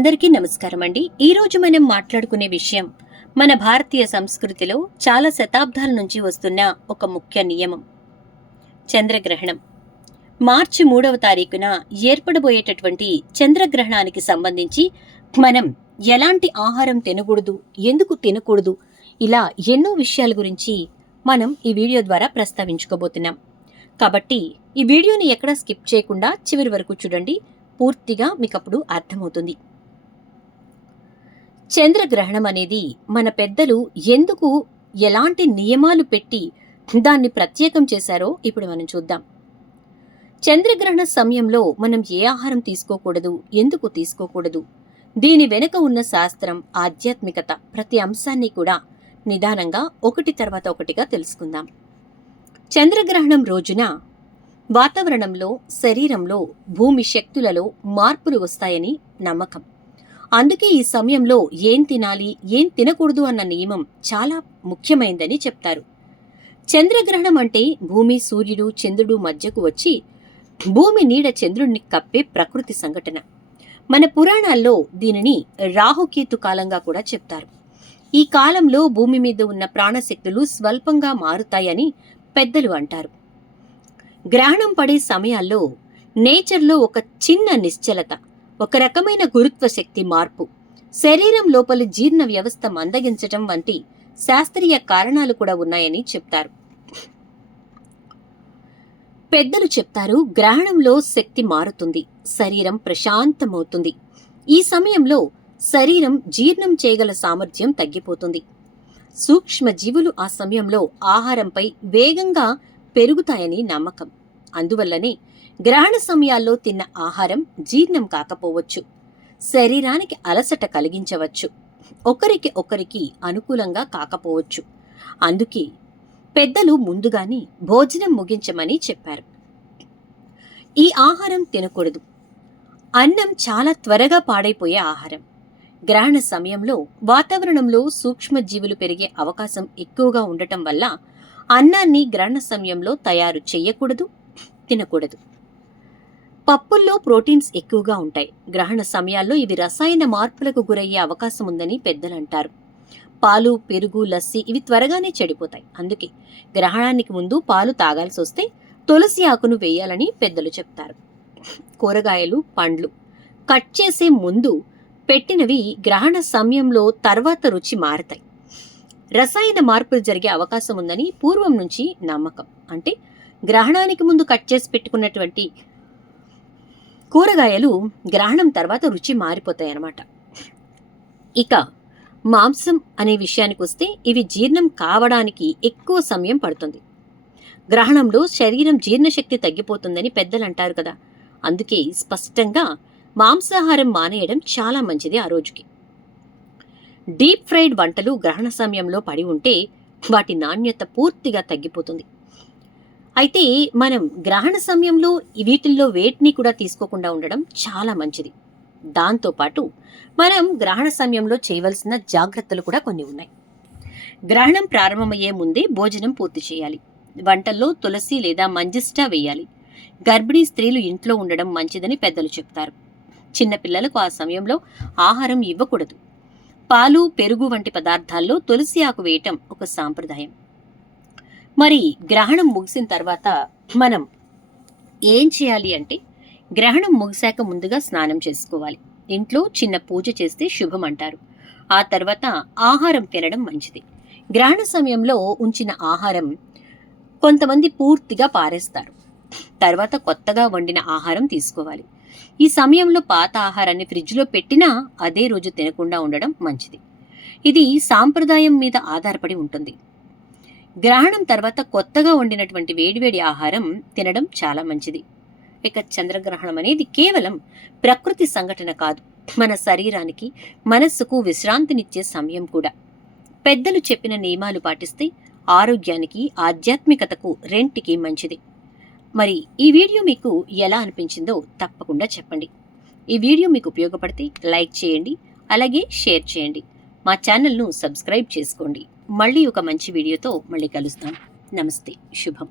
అందరికీ నమస్కారం అండి. ఈరోజు మనం మాట్లాడుకునే విషయం మన భారతీయ సంస్కృతిలో చాలా శతాబ్దాల నుంచి వస్తున్న ఒక ముఖ్య నియమం, చంద్రగ్రహణం. మార్చి 3వ తారీఖున ఏర్పడబోయేటటువంటి చంద్రగ్రహణానికి సంబంధించి మనం ఎలాంటి ఆహారం తినకూడదు, ఎందుకు తినకూడదు, ఇలా ఎన్నో విషయాల గురించి మనం ఈ వీడియో ద్వారా ప్రస్తావించుకోబోతున్నాం. కాబట్టి ఈ వీడియోని ఎక్కడా స్కిప్ చేయకుండా చివరి వరకు చూడండి. పూర్తిగా మీకు అప్పుడు అర్థమవుతుంది. చంద్రగ్రహణం అనేది మన పెద్దలు ఎందుకు ఎలాంటి నియమాలు పెట్టి దాన్ని ప్రత్యేకం చేశారో ఇప్పుడు మనం చూద్దాం. చంద్రగ్రహణ సమయంలో మనం ఏ ఆహారం తీసుకోకూడదు, ఎందుకు తీసుకోకూడదు, దీని వెనుక ఉన్న శాస్త్రం, ఆధ్యాత్మికత, ప్రతి అంశాన్ని కూడా నిదానంగా ఒకటి తర్వాత ఒకటిగా తెలుసుకుందాం. చంద్రగ్రహణం రోజున వాతావరణంలో, శరీరంలో, భూమి శక్తులలో మార్పులు వస్తాయని నమ్మకం. అందుకే ఈ సమయంలో ఏం తినాలి, ఏం తినకూడదు అన్న నియమం చాలా ముఖ్యమైందని చెప్తారు. చంద్రగ్రహణం అంటే భూమి, సూర్యుడు, చంద్రుడు మధ్యకు వచ్చి భూమి నీడ చంద్రుడిని కప్పే ప్రకృతి సంఘటన. మన పురాణాల్లో దీనిని రాహుకేతు కాలంగా కూడా చెప్తారు. ఈ కాలంలో భూమి మీద ఉన్న ప్రాణశక్తులు స్వల్పంగా మారుతాయని పెద్దలు అంటారు. గ్రహణం పడే సమయాల్లో నేచర్లో ఒక చిన్న నిశ్చలత, ఒక రకమైన గురుత్వ శక్తి మార్పు, శరీరం లోపలి జీర్ణ వ్యవస్థ మందగించటం వంటి శాస్త్రీయ కారణాలు కూడా ఉన్నాయని చెప్తారు. పెద్దలు చెప్తారు, గ్రహణంలో శక్తి మారుతుంది, శరీరం ప్రశాంతమవుతుంది. ఈ సమయంలో శరీరం జీర్ణం చేయగల సామర్థ్యం తగ్గిపోతుంది. సూక్ష్మ జీవులు ఆ సమయంలో ఆహారంపై వేగంగా పెరుగుతాయని నమ్మకం. అందువల్లనే గ్రహణ సమయాల్లో తిన్న ఆహారం జీర్ణం కాకపోవచ్చు, శరీరానికి అలసట కలిగించవచ్చు, ఒకరికి అనుకూలంగా కాకపోవచ్చు. అందుకే పెద్దలు ముందుగానే భోజనం ముగించమని చెప్పారు. ఈ ఆహారం తినకూడదు. అన్నం చాలా త్వరగా పాడైపోయే ఆహారం. గ్రహణ సమయంలో వాతావరణంలో సూక్ష్మజీవులు పెరిగే అవకాశం ఎక్కువగా ఉండటం వల్ల అన్నాన్ని గ్రహణ సమయంలో తయారు చేయకూడదు, తినకూడదు. పప్పుల్లో ప్రోటీన్స్ ఎక్కువగా ఉంటాయి. గ్రహణ సమయాల్లో ఇవి రసాయన మార్పులకు గురయ్యే అవకాశం ఉందని పెద్దలంటారు. పాలు, పెరుగు, లస్సీ ఇవి త్వరగానే చెడిపోతాయి. అందుకే గ్రహణానికి ముందు పాలు తాగాల్సి వస్తే తులసి ఆకును వేయాలని పెద్దలు చెప్తారు. కూరగాయలు, పండ్లు కట్ చేసే ముందు పెట్టినవి గ్రహణ సమయంలో తర్వాత రుచి మారతాయి. రసాయన మార్పులు జరిగే అవకాశం ఉందని పూర్వం నుంచి నమ్మకం. అంటే గ్రహణానికి ముందు కట్ చేసి పెట్టుకున్నటువంటి కూరగాయలు గ్రహణం తర్వాత రుచి మారిపోతాయి అన్నమాట. ఇక మాంసం అనే విషయానికి వస్తే ఇవి జీర్ణం కావడానికి ఎక్కువ సమయం పడుతుంది. గ్రహణంలో శరీరం జీర్ణశక్తి తగ్గిపోతుందని పెద్దలు అంటారు కదా. అందుకే స్పష్టంగా మాంసాహారం మానేయడం చాలా మంచిది. ఆ రోజుకి డీప్ ఫ్రైడ్ వంటలు గ్రహణ సమయంలో పడి ఉంటే వాటి నాణ్యత పూర్తిగా తగ్గిపోతుంది. అయితే మనం గ్రహణ సమయంలో వీటిల్లో వేటిని కూడా తీసుకోకుండా ఉండడం చాలా మంచిది. దాంతోపాటు మనం గ్రహణ సమయంలో చేయవలసిన జాగ్రత్తలు కూడా కొన్ని ఉన్నాయి. గ్రహణం ప్రారంభమయ్యే ముందే భోజనం పూర్తి చేయాలి. వంటల్లో తులసి లేదా మంజిష్టా వేయాలి. గర్భిణీ స్త్రీలు ఇంట్లో ఉండడం మంచిదని పెద్దలు చెప్తారు. చిన్నపిల్లలకు ఆ సమయంలో ఆహారం ఇవ్వకూడదు. పాలు, పెరుగు వంటి పదార్థాల్లో తులసి ఆకు వేయటం ఒక సాంప్రదాయం. మరి గ్రహణం ముగిసిన తర్వాత మనం ఏం చేయాలి అంటే, గ్రహణం ముగిశాక ముందుగా స్నానం చేసుకోవాలి. ఇంట్లో చిన్న పూజ చేస్తే శుభం అంటారు. ఆ తర్వాత ఆహారం తినడం మంచిది. గ్రహణ సమయంలో ఉంచిన ఆహారం కొంతమంది పూర్తిగా పారేస్తారు. తర్వాత కొత్తగా వండిన ఆహారం తీసుకోవాలి. ఈ సమయంలో పాత ఆహారాన్ని ఫ్రిడ్జ్లో పెట్టినా అదే రోజు తినకుండా ఉండడం మంచిది. ఇది సాంప్రదాయం మీద ఆధారపడి ఉంటుంది. గ్రహణం తర్వాత కొత్తగా వండినటువంటి వేడివేడి ఆహారం తినడం చాలా మంచిది. ఇక చంద్రగ్రహణం అనేది కేవలం ప్రకృతి సంఘటన కాదు, మన శరీరానికి, మనస్సుకు విశ్రాంతినిచ్చే సమయం కూడా. పెద్దలు చెప్పిన నియమాలు పాటిస్తే ఆరోగ్యానికి, ఆధ్యాత్మికతకు రెంటికి మంచిది. మరి ఈ వీడియో మీకు ఎలా అనిపించిందో తప్పకుండా చెప్పండి. ఈ వీడియో మీకు ఉపయోగపడితే లైక్ చేయండి, అలాగే షేర్ చేయండి. మా ఛానల్ను సబ్స్క్రైబ్ చేసుకోండి. మళ్ళీ ఒక మంచి వీడియోతో మళ్ళీ కలుస్తాం. నమస్తే, శుభం.